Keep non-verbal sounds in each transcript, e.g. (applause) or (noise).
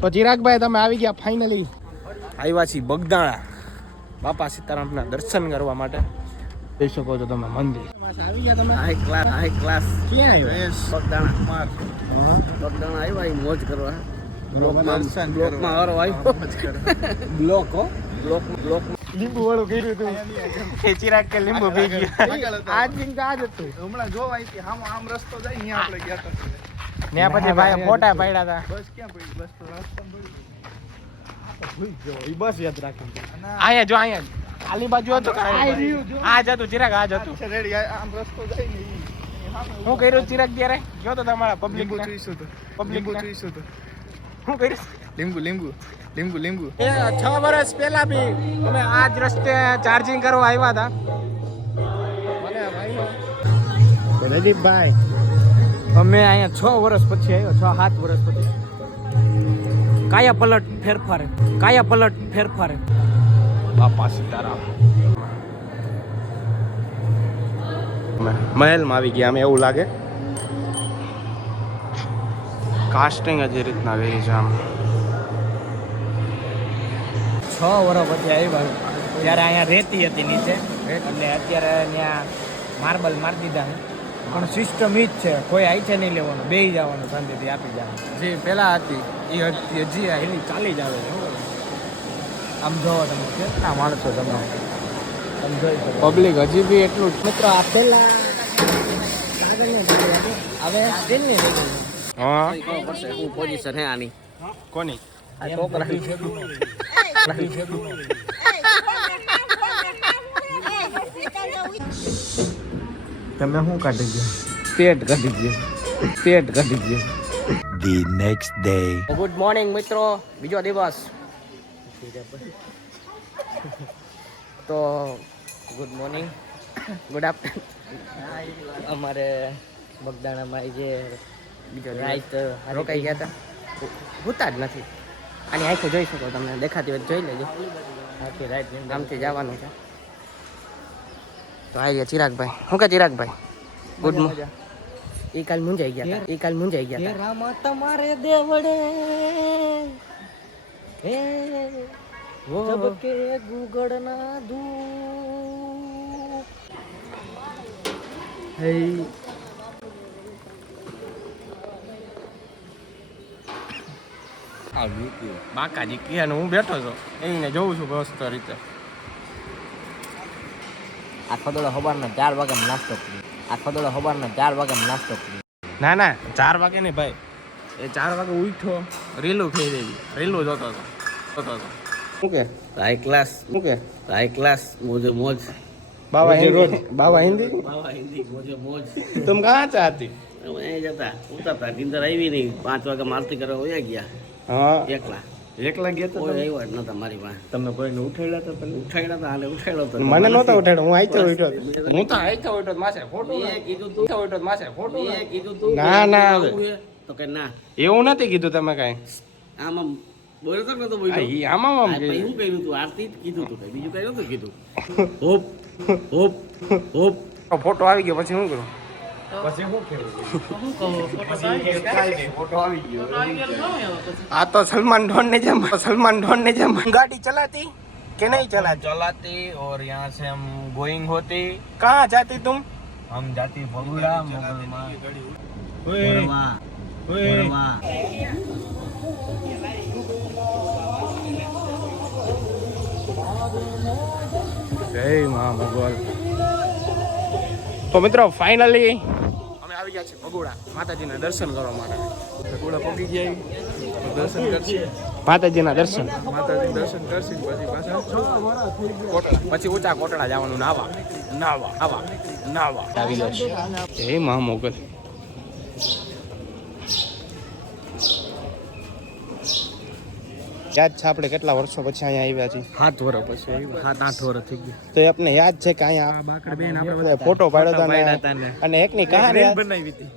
તો ચિરાગભાઈ તમે આવી ગયા ફાઇનલી આવ્યા છીએ બગદાણા. બાપા સીતારામના દર્શન કરવા માટે. જઈ શકો છો તમે મંદિર. આવી ગયા તમે? હાઈ ક્લાસ હાઈ ક્લાસ ક્યાં આવ્યા? બગદાણા. માર બગદાણા આવ્યા મોજ કરવા. બ્લોકમાં બ્લોકમાં આવ્યો. બ્લોક હો. બ્લોક બ્લોક લીંબુ વાળું કર્યું હતું એ ચિરાગ કે લીંબુ પી ગયા આજ દિન તો આજ હતું. હમણાં જોવાય કે આમ આમ રસ્તો જાય આપણે ગયા હતા. ને પછી ભાઈ ફોટા પાડ્યા હતા બસ ક્યાં પડી? બસ તો રસ્તામાં પડી બસ યાદ રાખી અહીંયા જો અહીંયા આલી બાજુ હતું આ? જ. હતું ચિરાગ આ જ હતું. આમ રસ્તો જાય ને ઈ. એ સામે હું કર્યું ચિરાગ ત્યારે ગયો તો તમારા પબ્લિક તો. લીંબુ તો. હું કરીશ લીંબુ લીંબુ. લીંબુ લીંબુ. એ છ વર્ષ પહેલા બી અમે આ જ રસ્તે ચાર્જિંગ કરવા આવ્યા હતા પ્રદીપભાઈ અમે અહીંયા છ વર્ષ પછી આવ્યો છ સાત વર્ષ પછી. કાયા પલટ ફેરફાર કાયા પલટ ફેરફાર. બાપા સીતારામ. મહેલમાં આવી ગયા અમે એવું લાગે. કાસ્ટિંગ જ એ રીતના વેરી છે આમ. છ વર્ષ પછી આવ્યા. ત્યારે અહીંયા રેતી હતી નીચે. એટલે અત્યારે ત્યાં માર્બલ મારી દીધા પણ સિસ્ટમ ઈ જ છે. કોઈ આઈથે નહીં લેવાનું. બે જવાનું શાંતિથી આપી જવાનું જે પહેલાં હતી એ હજી હજી આ એની ચાલી જ આવે છે. આમ જોવો તમે કેટલા માણસો તમે તમે જોઈ શકો. પબ્લિક હજી બી એટલું મિત્રો આ પહેલા હવે સ્ટીલની હા. હું પોઝિશન હે આની. કોની? આ છોકરા (laughs) તમે શું કાઢી ગયા? પેટ કાઢી ગયા. પેટ કાઢી ગયા. The next day good morning મિત્રો. બીજો દિવસ. તો ગુડ મોર્નિંગ ગુડ આફ્ટરનૂન અમારે બગદાણામાં જે બીજો રાઈત રોકાઈ ગયા હતા? હોતા જ નથી. આની આંખો જોઈ શકો તમને દેખાતી હોય જોઈ લેજો. આખી રાઈટ આમથી જવાનું છે. તો આવી ગયા ચિરાગભાઈ. શું કે ચિરાગભાઈ? ગુડ મોર્નિંગ એ કાલ મુંજાઈ ગયા હતા એ કાલ મુંજાઈ ગયા હતા રામા તમારે દેવડે. હે જબકે ગુગળના દૂ હે. બાકાજી કે હું બેઠો છું. એને જોઉં છું વ્યવસ્થ રીતે. આખો દોડો સવારના ચાર વાગે નાસ્તો કરી આખો દોડો સવારના ચાર વાગે નાસ્તો ના ના ચાર વાગે નહીં ભાઈ. એ ચાર વાગે ઉઠો રીલું ખાઈ દેવી રીલું જોતો હતો જોતો ક્લાસ શું કે હાઈ ક્લાસ મોજે મોજ. બાબા હિન્દી? બાબા હિન્દી? બાબા મોજ તુમ કહા ઉતરતા નીંદર આવી નહીં. પાંચ વાગે માલતી કરવા એકલા. એકલા ગયા કોઈ આવ્યો જ નતા મારી પાસે. તમને કોઈને ઉઠાડ્યા તો પેલા ઉઠાડ્યા હતા આને ઉઠાડ્યો તો. મને નહોતો ઉઠાડ્યો હું આઈતો ઉઠ્યો. હું તો આઈતો ઉઠ્યો માસે ફોટો એ કીધું તું ઉઠ્યો માસે ફોટો એ કીધું તું ના, ના, આવું. તો કે ના. એવું નથી કીધું તમે કાંઈ? આમાં બોલ્યો તો નતો બોલ્યો? ઈ આમાં આમ કે હું. કર્યું તું? આરતી કીધું તું બીજું કઈ નતું કીધું. Hope hope hope. ફોટો આવી ગયો પછી શું કરું? આ તો સલમાન ડોન ને જેમ સલમાન ડોન ને જેમ गाड़ी चलाती कि नहीं चलाती चलाती और यहाँ से हम गोइंग होती कहाँ जाती तुम हम जाती बगुड़ा मुगल ભણવા ભણવા જય મા ભગવાન તો મિત્રો ફાઇનલી અમે આવી ગયા છે ભગોડા માતાજીના દર્શન કરવા માટે. ભગોડા પહોંચી ગયા દર્શન કરશે. માતાજીના દર્શન? માતાજી દર્શન કરશે પછી પાછા? કોટડા. પછી ઊંચા કોટડા જવાનું નાવા નાવા નાવા નાવા આવી. ગયા છે જય મા મોગલ યાદ છે આપણે કેટલા વર્ષો પછી અહીંયા આવ્યા છીએ? સાત વર્ષ પછી સાત આઠ વર્ષ થઈ ગયા. તો આપણે યાદ છે કે અહીંયા બાકડ બેન આપણે બધા ફોટો પાડ્યો હતા. અને એકની કહાની બનાવી હતી.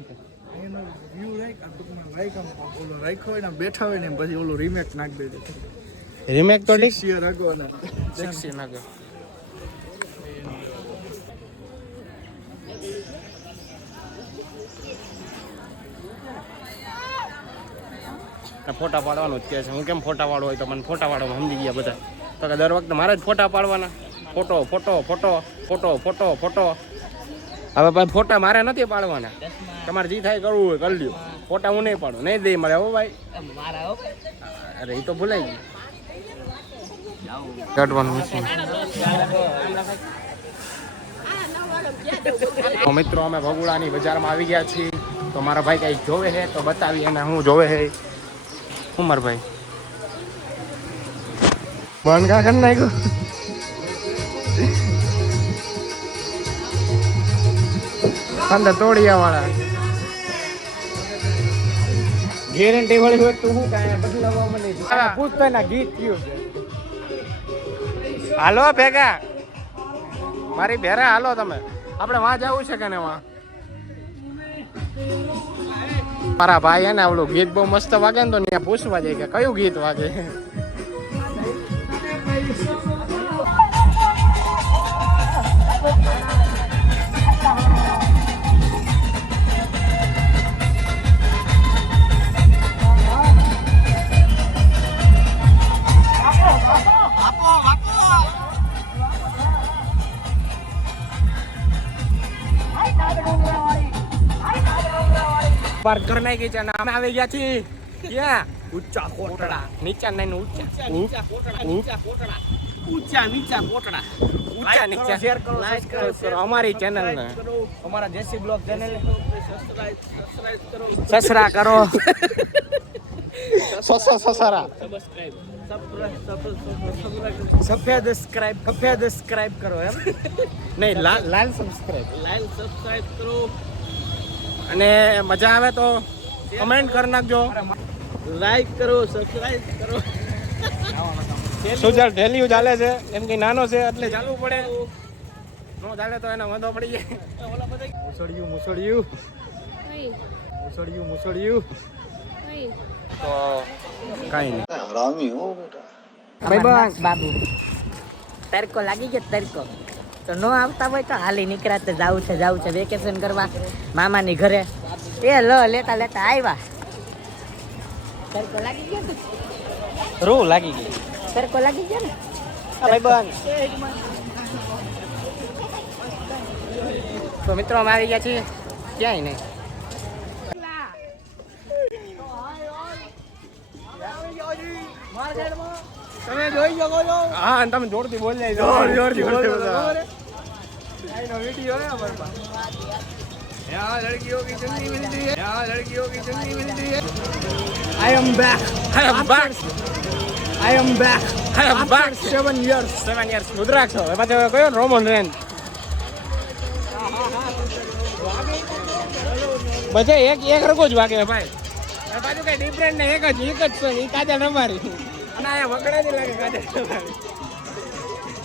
બેઠા હોય ને પછી ઓલું રીમેક નાખી દેજો રિમેક તો ઠીક. અને ફોટા પાડવાનું જ કહે છે. હું કેમ ફોટા પાડવો હોય તો મને ફોટા પાડવામાં સમજી ગયા બધા. તો કે દર વખતે મારે જ ફોટા પાડવાના. Photo photo photo photo photo photo. હવે ભાઈ ફોટા મારે નથી પાડવાના. તમારે જે થાય કરવું હોય કરી લ્યો. ફોટા હું નહીં પાડું નહીં દઈ મળે હો ભાઈ. અરે એ તો ભૂલાઈ ગયું. કાઢવાનું તો મિત્રો અમે ભગુડાની બજારમાં આવી ગયા છીએ. તો મારા ભાઈ કંઈક જોવે છે તો બતાવી એને હું જોવે છે. હું ભાઈ બંધ કા કરી નાખ્યો અંદર તોડિયા વાળા ગેરંટી વાળી હોય તો હું કાંઈ બદલાવા મને પૂછતા ના ગીત કયું છે. હાલો ભેગા. મારી ભેરા હાલો તમે. આપણે વાં જવું છે કે ને વાં? મારા ભાઈ એને આવડું ગીત બહુ મસ્ત વાગે ને તો ત્યાં પૂછવા જાય કે કયું ગીત વાગે? પાર્ક કરી નાખી છે અને અમે આવી ગયા છીએ. ક્યાં? ઊંચા કોટડા. નીચા નહીં ઊંચા ઊંચા ઊંચા નીચા કોટડા. ઊંચા નીચા. શેર કરો લાઈક કરો, સબસ્ક્રાઇબ અમારી ચેનલ ને. અમારા જેસી બ્લોગ ચેનલ સસરા કરો. સસરા સસરા. સફેદ સ્ક્રાઇબ સફેદ સ્ક્રાઇબ કરો. એમ. (laughs) નહીં લાલ લાલ સબસ્ક્રાઇબ લાલ સબસ્ક્રાઇબ કરો. અને મજા આવે તો કમેન્ટ કરી નાખજો. લાઈક કરો સબસ્ક્રાઇબ કરો. સોશિયલ ઢેલિયું ચાલે છે? એમ કે નાનો છે એટલે? ચાલવું પડે. નો ચાલે તો એનો વાંધો પડી જાય. મુસળિયું મુસળિયું. મુસળિયું મુસળિયું. તો કાંઈ નહીં. ભાઈ બાબુ. તરકો લાગી ગયો તડકો. તો ન આવતા હોય તો હાલી નીકળ્યા તો જાવું છે જાવું છે. વેકેશન કરવા મામાની ઘરે. એ લ લેતા લેતા આવ્યા. તડકો લાગી ગયો ને? રૂ લાગી ગઈ. સરકો લાગી ગયો ને? ભાઈ બન તો મિત્રો અમે આવી ગયા છીએ ક્યાંય નહીં. તમે જોઈ શકો છો. હા તમે જોરથી બોલ જાય જોર જોરથી બોલ વીડિયો હે અમારા પાસે. યાર લડકીઓ કી જલ્દી મિલતી હે. યાર લડકીઓ કી જલ્દી મિલતી હે. I am back I am back I am back I am back years years Rudraksh હવે પાછો કયો રોમન રેન? બધે એક એક રગો જ વાગે ભાઈ. બાજુ કઈ ડિફરન્ટ ને એક જ એક જ છે. એ કાજા ન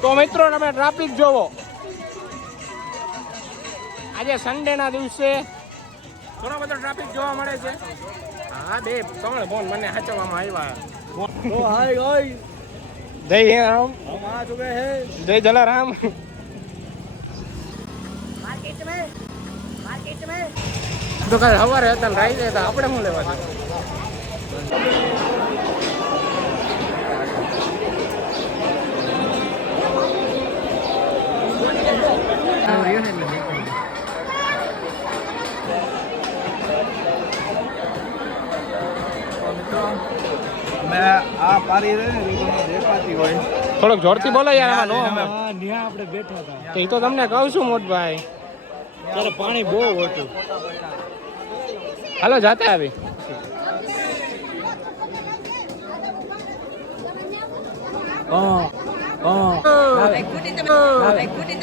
તો મિત્રો તમે ટ્રાફિક જોવો. આજે સન્ડેના દિવસે ઘણો બધો ટ્રાફિક જોવા મળે છે. હા બે ત્રણ ફોન મને હાચવામાં આવ્યા. જય રામ. જય જલારામ. સવારે હતા રાઈ હતા. આપણે શું લેવા આ પારી રહે ને દેખાતી હોય. થોડોક જોરથી બોલો યાર આમાં નો હા ન્યા આપણે બેઠા હતા. તો એ તો તમને કહું છું મોટભાઈ. ત્યારે પાણી બહુ હતું. હાલો જાતે આવી.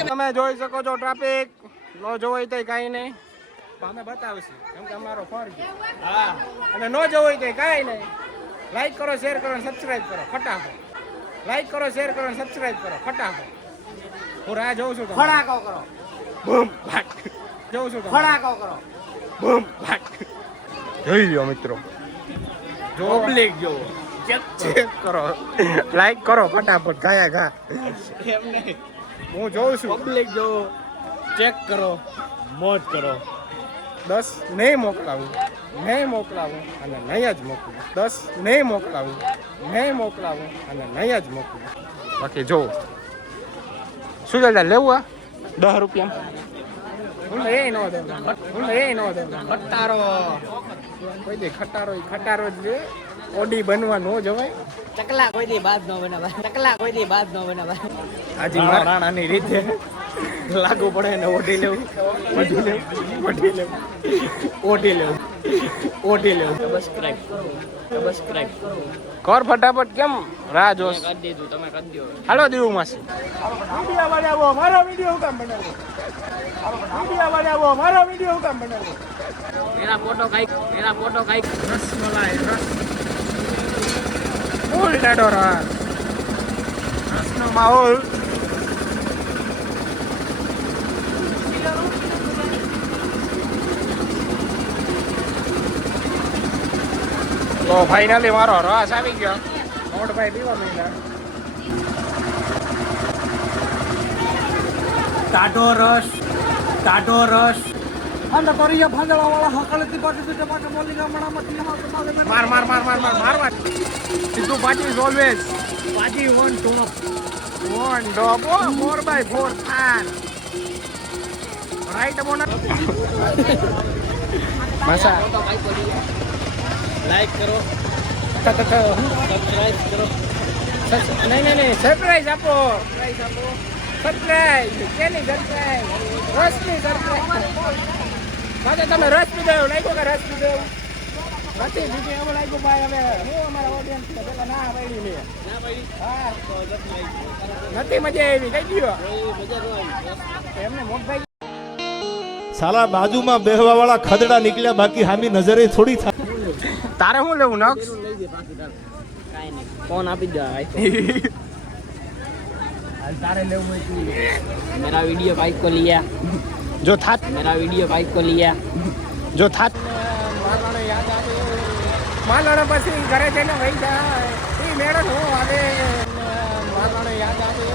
તમે જોઈ શકો છો ટ્રાફિક. નો જોવાય તો કાંઈ નહીં. અમે બતાવીશું. કેમ કે અમારો ફરજ. હા. અને નો જોવાય તો કઈ નહીં. લાઈક કરો શેર કરો અને સબસ્ક્રાઈબ કરો. ફટાફટ. લાઈક કરો શેર કરો અને સબસ્ક્રાઈબ કરો. ફટાફટ. હું રાહ જોઉં છું. ફડાકો કરો. બૂમ ભાટ જોઉં છું. ફડાકો કરો. બૂમ ભાટ જોઈ લ્યો મિત્રો. જો. પબ્લિક જો. ચેક ચેક કરો. લાઈક કરો ફટાફટ. ગાયા ઘા એમ નહીં. હું જોઉં છું. પબ્લિક જો. ચેક કરો. મોજ કરો. દસ નહીં મોકલાવું. નહીં મોકલાવું અને નહીં જ મોકલું. દસ નહીં મોકલાવું નહીં મોકલાવું અને નહીં જ મોકલું. બાકી જો શું દાદા લેવું આ? દસ રૂપિયા. હું એ ન દઉં. હું એ ન દઉં. ખટારો. કોઈ દે ખટારો ખટારો જ લે ઓડી બનવા ન જવાય. ચકલા કોઈ દી બાદ ન બનાવાય ચકલા કોઈ દી બાદ ન બનાવાય આજે રાણાની રીતે લાગુ પડે ને ઓઢી લેવું. ઓઢી લેવું. ઓઢી લેવું. ઓઢી લેવું. ઓઢી લેવું સબસ્ક્રાઇબ સબસ્ક્રાઇબ કર. ફટાફટ કેમ રાહ જોસ કરી દીધું તમે કરી દો હાલો દેવું માસી. વિડિયો બનાવો મારો વિડિયો કામ બનાવો? વિડિયો બનાવો મારો વિડિયો કામ બનાવો? મેરા ફોટો કાઈ મેરા ફોટો કાઈ રસમલાઈ રસ. ફૂલ ડાડો રસ રસનો માહોલ તો ફાઇનલી મારો રસ આવી ગયો. મોટભાઈ પીવા મહિના ટાઢો રસ ટાઢો રસ. અને પરિયા ભાંગળા વાળા હકલતી પાટી પીટે પાટે મોલી ગામડામાં ટીમા માર માર માર માર માર માર માર. સીધું પાટી is always one top one ડોબ four by four than right માસા. Like કરો. સબસ્ક્રાઇબ કરો. નહીં નહીં નહીં સરપ્રાઈઝ આપો. સરપ્રાઈઝ આપો. સરપ્રાઈઝ કેની સરપ્રાઈઝ રસની સરપ્રાઈઝ માતા તમે રસ પીધો એવું લાગ્યો કે રસ પીધો એવું નથી બીજું એવું લાગ્યું ભાઈ હવે હું અમારા ઓડિયન્સ ને પેલા ના પડી લે નથી મજા આવી કઈ ગયો. એમને મોટભાઈ સાલા બાજુમાં બેહવા વાળા ખદડા નીકળ્યા બાકી હામી નજરે થોડી થાય. તારે શું લેવું નક્સ? ફોન આપી દો તારે લેવું હોય તું. મેરા વીડિયો બાઈક કો લિયા જો. થાત. મેરા વીડિયો બાઈક કો લિયા જો. થાત. માલણ પછી ઘરે જઈને વહી જાય. એ મેળો હું આવે માલણ યાદ આવે.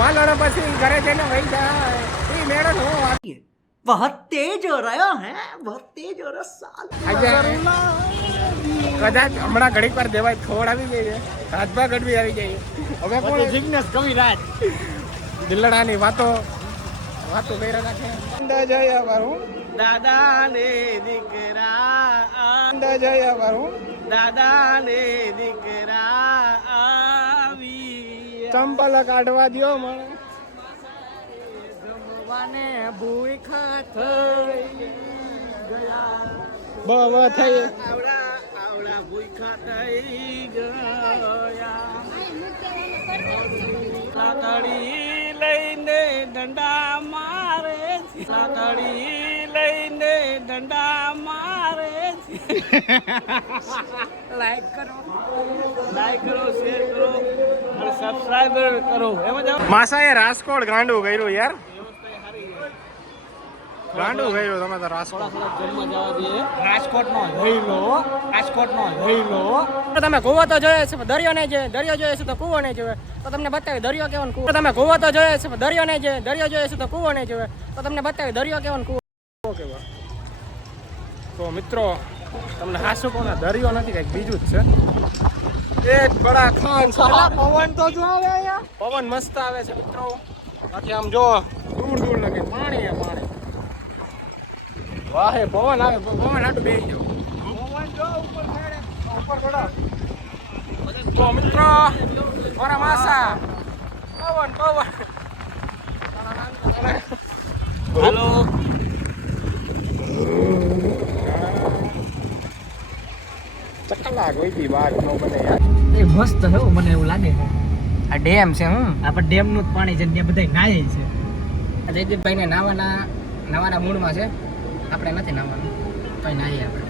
માલણ પછી ઘરે જઈને વહી જાય. એ મેળો હું આવે बहुत तेज हो रहा है बहुत तेज हो रहा આજે કદાચ હમણાં ઘડીક વાર દેવાય થોડ આવી જાય હાથભા ગઢવી આવી જાય હવે કોણ જિગ્નેશ કવિરાજ દિલ્લડાની વાતો વાતો કર્યા રાખે અંદાજયા વાળું દાદા ને દીકરા અંદાજયા વાળું દાદા ને દીકરા આવી ચંપલ કાઢવા દ્યો મને જમવાને ભૂખા થઈ ગયા. બવ થઈ આવડા આવડા ભૂખા થઈ ગયા. લાકડી લઈને દંડા મારે લાકડી લઈને દંડા મારે લાઈક કરો. લાઈક કરો શેર કરો અને સબસ્ક્રાઇબ કરો. જ જાઓ માસાએ રાજકોટ ગાંડું કર્યું યાર. ગાંડું કર્યું તમે તો રાજકોટ. રાજકોટનો હૈલો રાજકોટનો હૈલો તમે ગોવા તો જોયો છે દરિયો નહીં જોઈએ દરિયો જોયો છે તો કુવો નહીં જોવે. તો તમને બતાવી દરિયો કેવો ને કુવો. તમે ગોવા તો જોયો છે દરિયો નહીં જોઈએ દરિયો જોયો છે તો કુવો નહીં જોવે. તો તમને બતાવી દરિયો કેવો ને કુવો. કેવો તો મિત્રો તમને હાસુ કોના દરિયો નથી કંઈક બીજું જ છે. એક બડા ખાન સાલા પવન તો જો આવે અહીંયા. પવન મસ્ત આવે છે મિત્રો. બાકી આમ જો દૂર દૂર લગે. પાણી પાણી. વાહે પવન આવે પવન હાટું બે પવન જો ઉપર ચડે ઉપર ચડો તો મિત્રો મારા માસા. પવન પવન. હાલો. ચકલા ન બને યાર એ મસ્ત હે મને એવું લાગે છે. આ ડેમ છે હું આપણે ડેમનું જ પાણી છે ત્યાં બધા નાય છે. જયદીપભાઈને નાવાના નાવાના મૂડમાં છે. આપણે નથી નાવાનું તો નાહીએ આપણે.